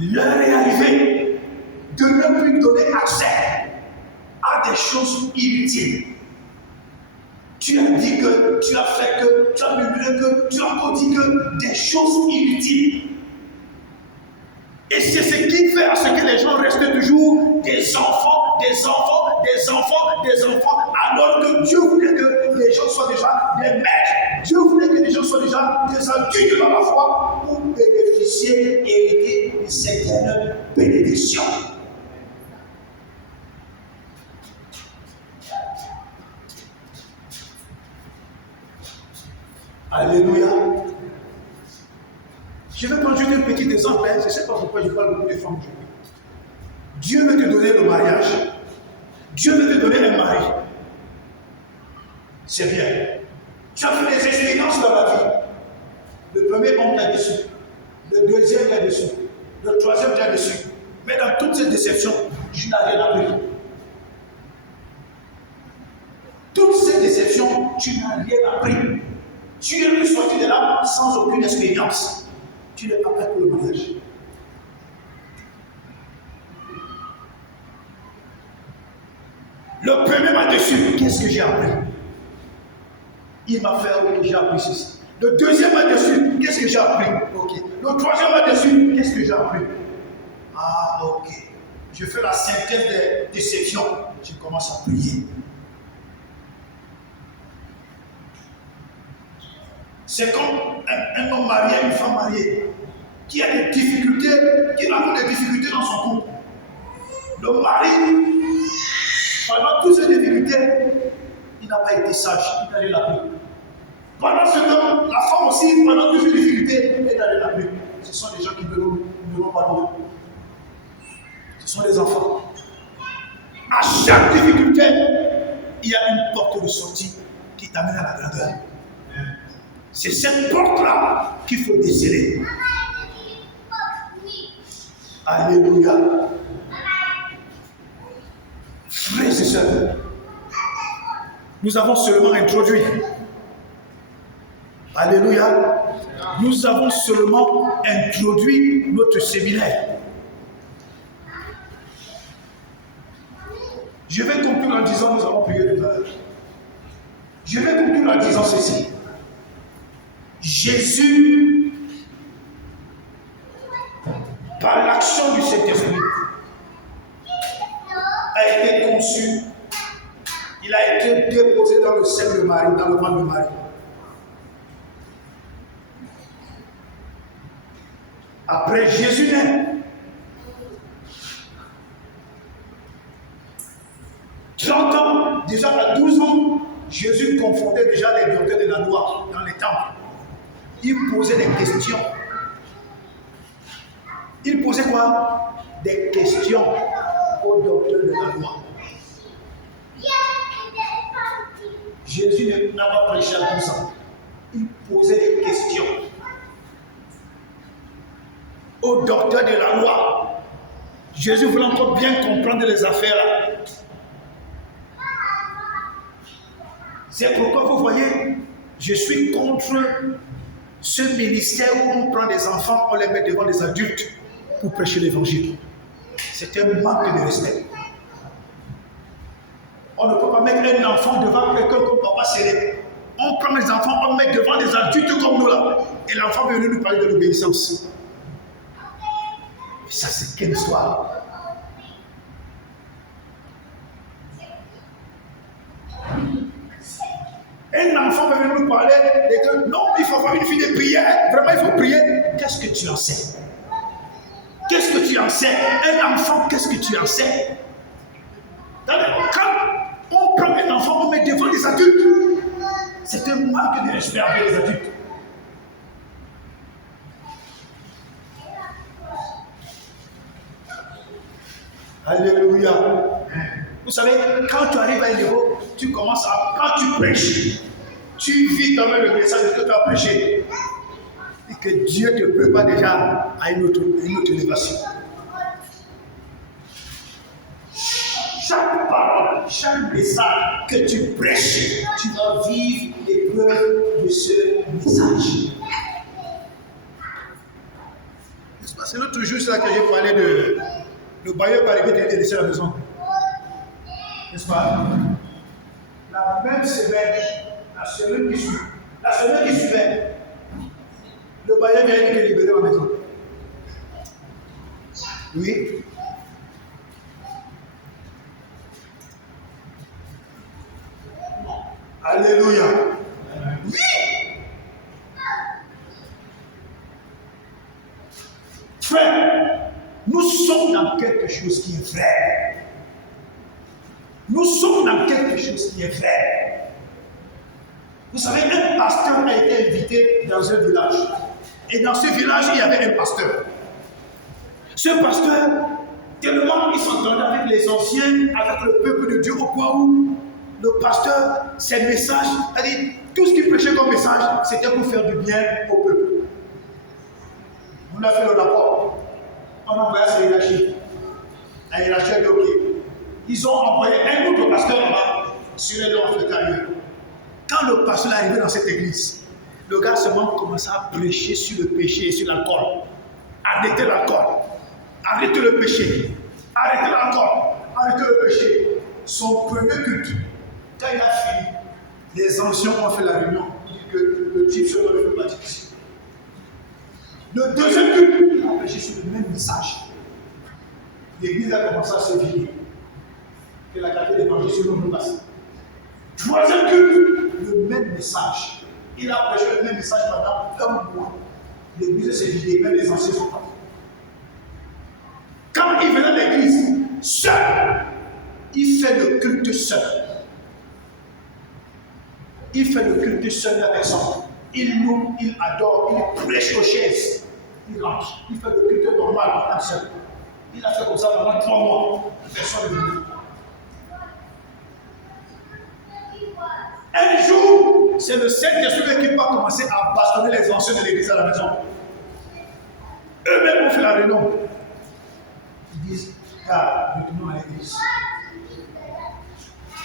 L'heure est arrivée de ne plus donner accès à des choses inutiles. Tu as dit que, tu as fait que, tu as murmuré que, tu as encore dit que des choses inutiles. Et c'est ce qui fait à ce que les gens restent toujours des enfants, des enfants, des enfants, des enfants, alors que Dieu voulait que les gens soient déjà des maîtres. Dieu voulait que les gens soient déjà des adultes dans la foi pour bénéficier et hériter de certaines bénédictions. Alléluia. Je vais prendre juste un petit exemple. Je ne sais pas pourquoi je parle beaucoup de femmes aujourd'hui. Dieu veut te donner le mariage. Dieu veut te donner un mari. C'est bien. Tu as fait des expériences dans la vie. Le premier homme t'a déçu. Le deuxième t'a déçu. Le troisième t'a déçu. Mais dans toutes ces déceptions, tu n'as rien appris. Toutes ces déceptions, tu n'as rien appris. Tu es sorti de là sans aucune expérience. Tu n'es pas prêt pour le mariage. Le premier m'a déçu. Qu'est-ce que j'ai appris? Il m'a fait ok, j'ai appris ceci. Le deuxième m'a déçu. Qu'est-ce que j'ai appris? Ok. Le troisième m'a déçu. Qu'est-ce que j'ai appris? Ah, ok. Je fais la cinquième des déceptions. Je commence à prier. C'est comme un homme marié, une femme mariée, qui a des difficultés, qui a des difficultés dans son couple. Le mari, pendant toutes ces difficultés, il n'a pas été sage, il n'a rien appris. Pendant ce temps, la femme aussi, pendant toutes ces difficultés, elle n'a rien appris. Ce sont des gens qui ne vont pas loin. Ce sont des enfants. À chaque difficulté, il y a une porte de sortie qui t'amène à la grandeur. C'est cette porte-là qu'il faut déceler. Alléluia. Frères et sœurs, nous avons seulement introduit. Alléluia. Nous avons seulement introduit notre séminaire. Je vais conclure en disant, nous avons prié tout à l'heure. Je vais conclure en disant ceci. Jésus, par l'action du Saint-Esprit, a été conçu, il a été déposé dans le sein de Marie, dans le ventre de Marie. Après Jésus naît, 30 ans, déjà à 12 ans, Jésus confondait déjà les docteurs de la loi dans les temples. Il posait des questions. Il posait quoi? Des questions aux docteurs de la loi. Jésus n'a pas prêché à 12 ans. Il posait des questions aux docteurs de la loi. Jésus voulait encore bien comprendre les affaires là. C'est pourquoi vous voyez, je suis contre ce ministère où on prend des enfants, on les met devant des adultes pour prêcher l'évangile. C'est un manque de respect. On ne peut pas mettre un enfant devant quelqu'un comme papa serré. On prend les enfants, on met devant des adultes comme nous là. Et l'enfant veut venir nous parler de l'obéissance. Mais ça, c'est quelle histoire? Un enfant peut venir nous parler de que non, il faut faire une fille de prière. Vraiment, il faut prier. Qu'est-ce que tu en sais? Qu'est-ce que tu en sais? Un enfant, qu'est-ce que tu en sais? Quand on prend un enfant, on met devant des adultes. C'est un manque de respect avec les adultes. Alléluia. Vous savez, quand tu arrives à un niveau, tu commences à, quand tu prêches, tu vis quand même le message que tu as prêché. Et que Dieu te prépare déjà à une autre élévation. Chaque parole, chaque message que tu prêches, tu vas vivre l'épreuve de ce message. C'est l'autre jour là que j'ai parlé de le bailleur par arriver de laisser la maison. N'est-ce pas? La même semaine, la semaine qui suivait, le bailleur vient de libérer ma maison. Oui. Alléluia. Oui. Frère, nous sommes dans quelque chose qui est vrai. Nous sommes dans quelque chose qui est vrai. Vous savez, un pasteur a été invité dans un village. Et dans ce village, il y avait un pasteur. Ce pasteur, tellement il s'entendait avec les anciens, avec le peuple de Dieu, au point où le pasteur, ses messages, c'est-à-dire tout ce qu'il prêchait comme message, c'était pour faire du bien au peuple. On a fait le rapport. On a envoyé sa hiérarchie. La hiérarchie a dit OK. Ils ont envoyé un autre pasteur là-bas sur les deux Africains. Quand le pasteur est arrivé dans cette église, le gars seulement commençait à prêcher sur le péché et sur l'alcool. Arrêtez l'alcool. Arrêtez le péché. Arrêtez l'alcool. Arrêtez le péché. Son premier culte, quand il a fini, les anciens ont fait la réunion. Ils disent que le type se doit le baptiser. Le deuxième culte, il a prêché sur le même message. L'église a commencé à se vider. Que la qualité d'évangile sur nous passe. Troisième culte, le même message. Il a prêché le même message pendant un mois. L'église s'est vidée, même les anciens sont partis. Quand il venait à l'église, seul, il fait le culte seul. Il fait le culte seul à personne. Il loue, il adore, il prêche aux chaises. Il rentre. Il fait le culte normal en seul. Il a fait comme ça pendant 3 mois. Personne ne venu. Un jour, c'est le Saint-Esprit qui va commencer à bastonner les anciens de l'église à la maison. Eux-mêmes ont fait la réunion. Ils disent, retournons à l'église.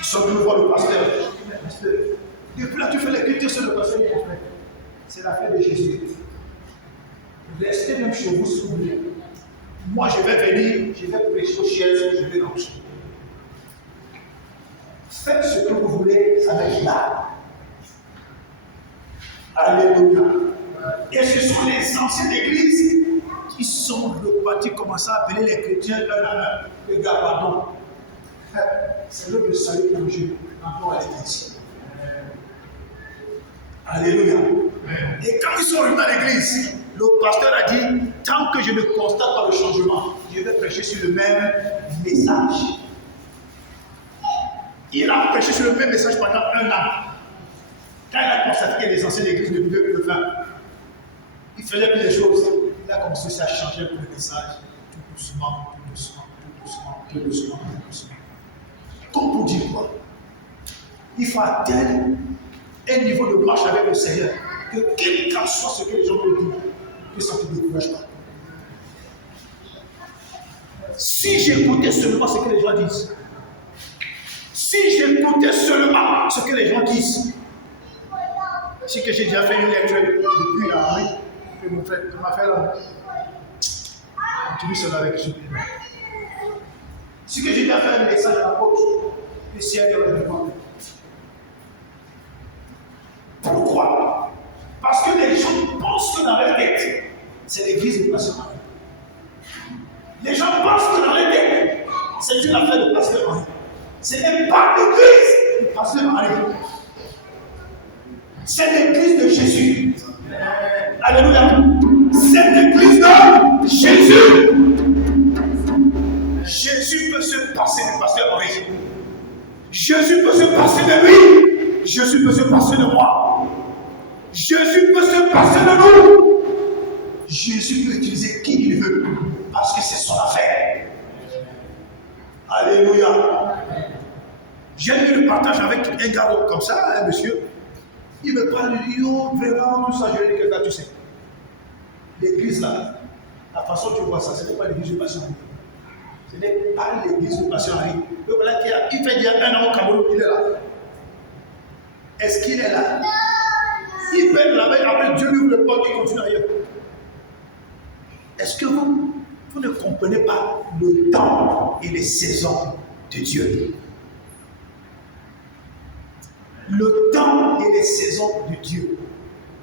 Ils sont venus voir le pasteur. Depuis là, tu fais les cultes sur le pasteur. C'est la fête de Jésus. Restez même chez vous si vous voulez. Moi, je vais venir, je vais prêcher aux chaises, je vais rentrer. Faites ce que vous voulez, ça va être là. Alléluia. Et ce sont les anciens d'église qui sont repartis commencer à appeler les chrétiens un à un. Les gars, pardon. C'est le salut que je rapport à l'église. Alléluia. Et quand ils sont revenus à l'église, le pasteur a dit, tant que je ne constate pas le changement, je vais prêcher sur le même message. Il a prêché sur le même message pendant 1 an. Quand il a constaté que les anciens d'église ne pouvaient plus le faire, il faisait plus les choses. Il a commencé à changer le message, tout doucement, tout doucement, tout doucement, tout doucement, tout doucement. Comme pour dire quoi? Il faut atteindre un niveau de marche avec le Seigneur, que quel qu'en soit ce que les gens peuvent dire, que ça ne te décourage pas. Si j'écoutais seulement ce que les gens disent, si j'écoutais seulement ce que les gens disent, c'est que j'ai déjà fait une lecture depuis la nuit, que mon frère m'a fait là. Continue cela avec Jésus. Si que j'ai déjà fait un message à la porte, le ciel est devant. Pourquoi? Parce que les gens pensent que dans leur tête, c'est l'église du pasteur Henri. Les gens pensent que dans leur tête, c'est une affaire de pasteur Henri. Ce n'est pas l'église du pasteur Henri. C'est l'église de Jésus. Alléluia. C'est l'église de Jésus. Jésus peut se passer du pasteur Henri. Jésus peut se passer de lui. Jésus peut se passer de moi. Jésus peut se passer de nous. Jésus peut utiliser qui il veut. Parce que c'est son affaire. Alléluia. J'ai eu le partage avec un gars comme ça, un monsieur. Il me parle, il dit, oh, vraiment, tout ça, je lui ai dit, tu sais. L'église là, la façon dont tu vois ça, ce n'est pas l'église du pasteur Henri. Ce n'est pas l'église du pasteur Henri. Le voilà il fait déjà 1 an au Cameroun, il est là. Est-ce qu'il est là? Il peine là-bas, après Dieu lui ouvre le porte, il continue ailleurs. Est-ce que vous ne comprenez pas le temps et les saisons de Dieu? Le temps et les saisons de Dieu.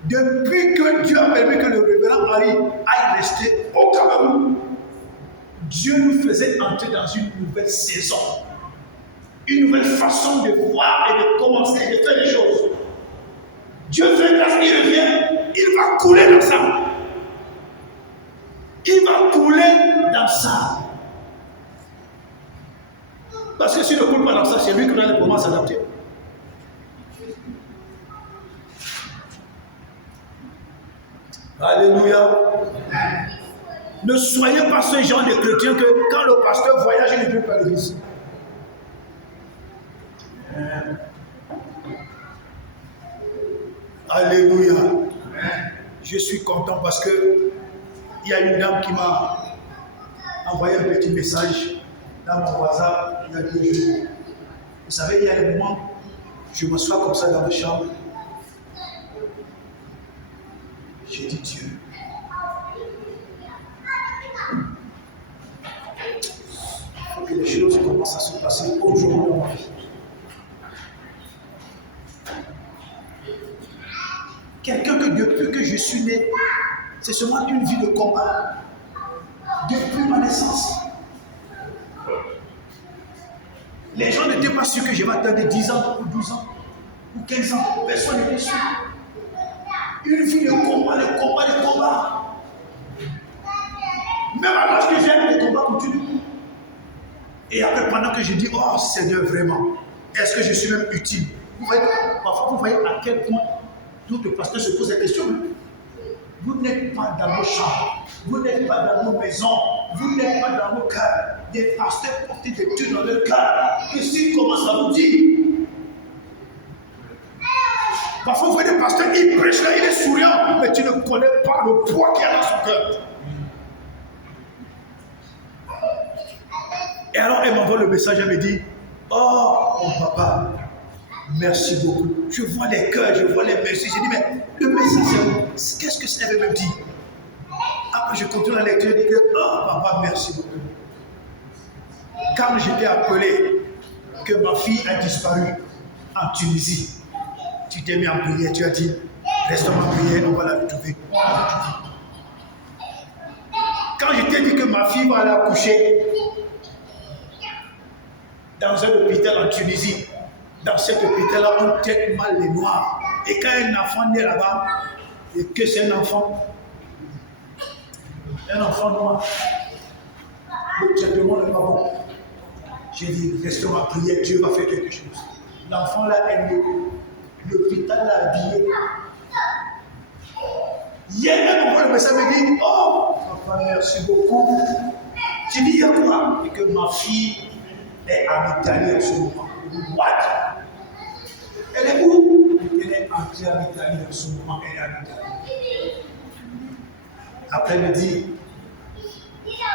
Depuis que Dieu a permis que le révérend Henri aille rester au Cameroun, Dieu nous faisait entrer dans une nouvelle saison, une nouvelle façon de voir et de commencer et de faire les choses. Dieu fait grâce, il revient, il va couler dans ça. Il va couler dans ça. Parce que s'il ne coule pas dans ça, c'est lui qui va pouvoir s'adapter. Alléluia. Ne soyez pas ce genre de chrétien que quand le pasteur voyage, il ne vient pas à l'église. Alléluia. Je suis content parce que il y a une dame qui m'a envoyé un petit message dans mon WhatsApp il y a 2 jours. Vous savez, il y a des moments, je m'assois comme ça dans ma chambre. J'ai dit Dieu. Il faut que les choses commencent à se passer aujourd'hui dans ma vie. Quelqu'un que depuis que je suis né, c'est seulement une vie de combat. Depuis ma naissance. Les gens n'étaient pas sûrs que je vais attendre 10 ans, ou 12 ans, ou 15 ans. Personne n'était sûr. Une vie de combat, de combat, de combat. Même à l'âge que j'ai, les combats continuent. Et après, pendant que je dis, oh Seigneur, vraiment, est-ce que je suis même utile? Vous voyez, parfois, vous voyez à quel point d'autres pasteurs se posent la question. Vous n'êtes pas dans nos chambres, vous n'êtes pas dans nos maisons, vous n'êtes pas dans nos cœurs. Des pasteurs portent des Dieu dans leur cœur. Que s'ils commencent à vous dire, parfois vous voyez des pasteurs, ils prêchent là, il est souriant, mais tu ne connais pas le poids qu'il y a dans son cœur. Et alors elle m'envoie le message, elle me dit, oh mon papa, merci beaucoup. Je vois les cœurs, je vois les merci. J'ai dit, mais le message, qu'est-ce que ça veut me dire? Après, je continue la lecture et dis que, oh papa, merci beaucoup. Quand j'étais appelé que ma fille a disparu en Tunisie, tu t'es mis en prière, tu as dit, restons en prière, on va la retrouver. Quand je t'ai dit que ma fille va aller accoucher dans un hôpital en Tunisie, dans cet hôpital-là, on traite mal les Noirs. Et quand un enfant naît là-bas, et que c'est un enfant noir, le traitement n'est pas bon. J'ai dit, restons en prière, Dieu va faire quelque chose. L'enfant là est né, l'hôpital l'a habillé. Hier, même, le message me dit, oh, papa, merci beaucoup. J'ai dit, il y a quoi? Et que ma fille est en Italie en ce moment. What? Elle est où? Elle est entrée en Italie en ce moment. Elle est en Italie. Après, elle me dit,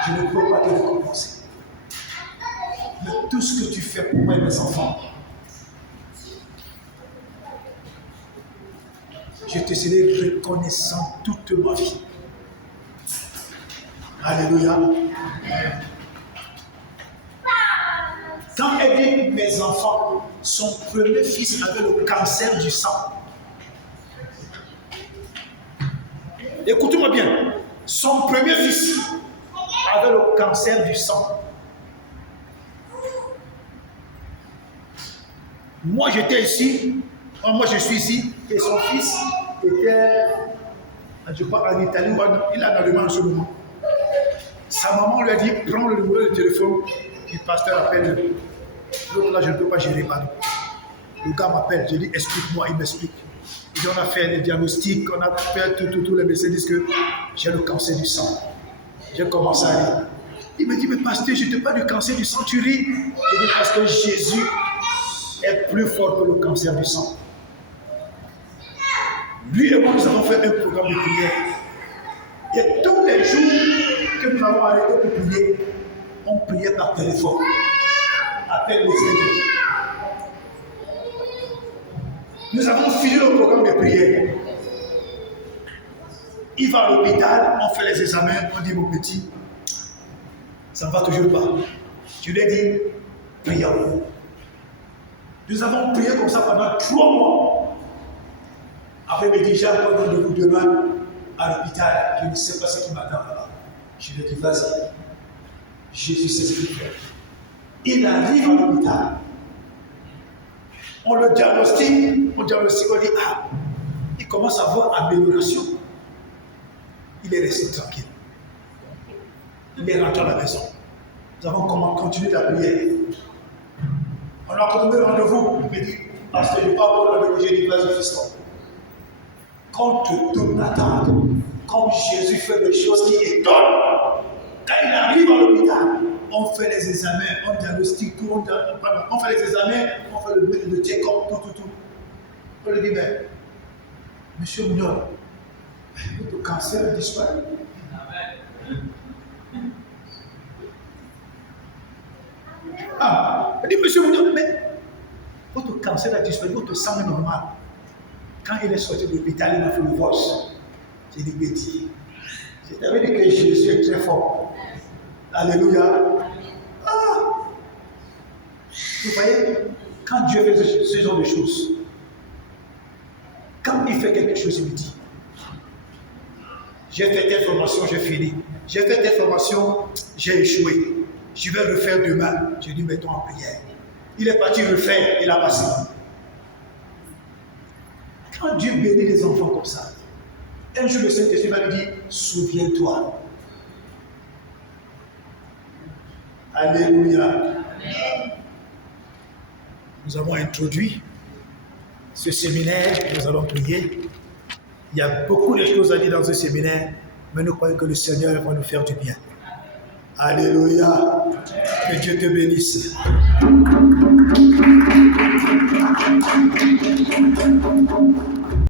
je ne peux pas te récompenser. Mais tout ce que tu fais pour moi et mes enfants, je te serai reconnaissant toute ma vie. Alléluia. Quand elle dit mes enfants, son premier fils avait le cancer du sang. Écoutez-moi bien. Son premier fils avait le cancer du sang. Moi j'étais ici, moi je suis ici, et son fils était, je crois, en Italie, il est en Allemagne en ce moment. Sa maman lui a dit, prends le numéro de téléphone du pasteur, appelle. L'autre là, je ne peux pas gérer, pardon. Le gars m'appelle, je dis, explique-moi, il m'explique. Et on a fait des diagnostics, on a fait tout, les médecins disent que j'ai le cancer du sang. J'ai commencé à rire. Il me dit, mais pasteur, je te parle du cancer du sang, tu ris. Je dis, parce que Jésus est plus fort que le cancer du sang. Lui et moi, nous avons fait un programme de prière. Et tous les jours que nous avons arrêté de prier, on priait par téléphone. Appelle les amis. Nous avons fini le programme de prière. il va à l'hôpital, on fait les examens, on dit mon petit, ça ne va toujours pas. Je lui ai dit, prions. Nous avons prié comme ça pendant 3 mois. Après, il me dit, j'ai un rendez-vous demain à l'hôpital, je ne sais pas ce qui m'attend là-bas. Je lui ai dit, vas-y. Jésus sait ce qu'il fait. Il arrive à l'hôpital. On le diagnostique, on dit, ah, il commence à avoir amélioration. Il est resté tranquille. Il est rentré à la maison. Nous avons continué la prière. On a continué le rendez-vous. Il me dit, parce que je ne vais pas avoir le rendez-vous, j'ai dit, vas-y, fiston. Quand tu donnes la table, comme Jésus fait des choses qui étonnent, quand il arrive à l'hôpital, on fait les examens, on diagnostique tout, on fait les examens, on fait le check-up, tout. On lui dit, mais, monsieur Mounion, le cancer a disparu. Ah, il dit, monsieur Mounion, mais votre cancer a disparu, votre sang est normal. Quand il est sorti de l'hôpital, il a fait le voice. J'ai dit, Betty, je t'avais dit que Jésus est très fort. Alléluia. Ah. Vous voyez, quand Dieu fait ce genre de choses, quand il fait quelque chose, il me dit, j'ai fait telle formation, j'ai fini. J'ai fait telle formation, j'ai échoué. Je vais refaire demain. Je dis, mettons en prière. Il est parti refaire, il a passé. Quand Dieu bénit les enfants comme ça, un jour le Saint-Esprit va lui dire, souviens-toi. Alléluia. Amen. Nous avons introduit ce séminaire, nous allons prier. Il y a beaucoup de choses à dire dans ce séminaire, mais nous croyons que le Seigneur va nous faire du bien. Alléluia. Que Dieu te bénisse.